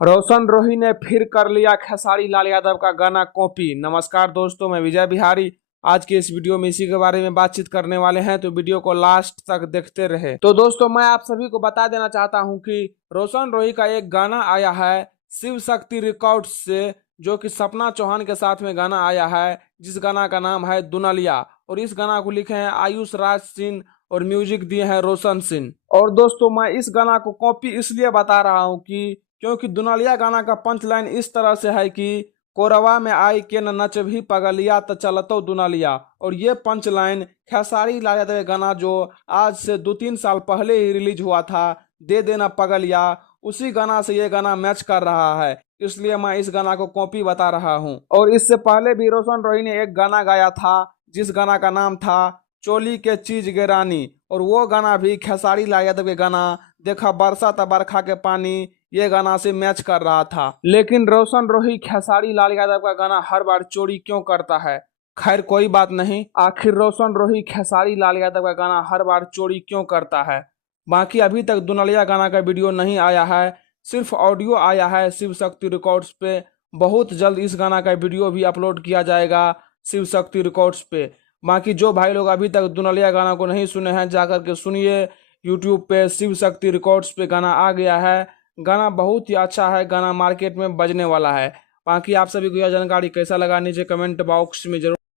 रोशन रोही ने फिर कर लिया खेसारी लाल यादव का गाना कॉपी। नमस्कार दोस्तों, मैं विजय बिहारी। आज की इस वीडियो में इसी के बारे में बातचीत करने वाले हैं, तो वीडियो को लास्ट तक देखते रहे। तो दोस्तों, मैं आप सभी को बता देना चाहता हूं कि रोशन रोही का एक गाना आया है शिव शक्ति रिकॉर्ड्स से, जो कि सपना चौहान के साथ में गाना आया है, जिस गाना का नाम है दुनलिया। और इस गाना को लिखे हैं आयुष राज सिंह और म्यूजिक दिए हैं रोशन सिंह। और दोस्तों, मैं इस गाना को कॉपी इसलिए बता रहा हूँ क्योंकि दुनलिया गाना का पंच लाइन इस तरह से है कि कोरवा में आई के न नच भी पगलिया त चलतो दुनलिया। और ये पंच लाइन खेसारी लाल यादव गाना जो आज से 2-3 साल पहले ही रिलीज हुआ था, दे देना पगलिया, उसी गाना से ये गाना मैच कर रहा है। इसलिए मैं इस गाना को कॉपी बता रहा हूँ। और इससे पहले भी रोशन रोही ने एक गाना गाया था, जिस गाना का नाम था चोली के चीज गे और वो गाना भी खेसारी लाल यादव के गाना देखा बरसा त बरखा के पानी, ये गाना से मैच कर रहा था। लेकिन रोशन रोही खेसारी लाल यादव का गाना हर बार चोरी क्यों करता है? खैर कोई बात नहीं, आखिर रोशन रोही खेसारी लाल यादव का गाना हर बार चोरी क्यों करता है? बाकी अभी तक दुनलिया गाना का वीडियो नहीं आया है, सिर्फ ऑडियो आया है शिव शक्ति रिकॉर्ड्स पे। बहुत जल्द इस गाना का वीडियो भी अपलोड किया जाएगा शिव शक्ति रिकॉर्ड्स पे। बाकी जो भाई लोग अभी तक दुनलिया गाना को नहीं सुने हैं, जाकर के सुनिए। यूट्यूब पे शिव शक्ति रिकॉर्ड्स पे गाना आ गया है। गाना बहुत ही अच्छा है, गाना मार्केट में बजने वाला है। बाकी आप सभी को यह जानकारी कैसा लगा नीचे कमेंट बॉक्स में जरूर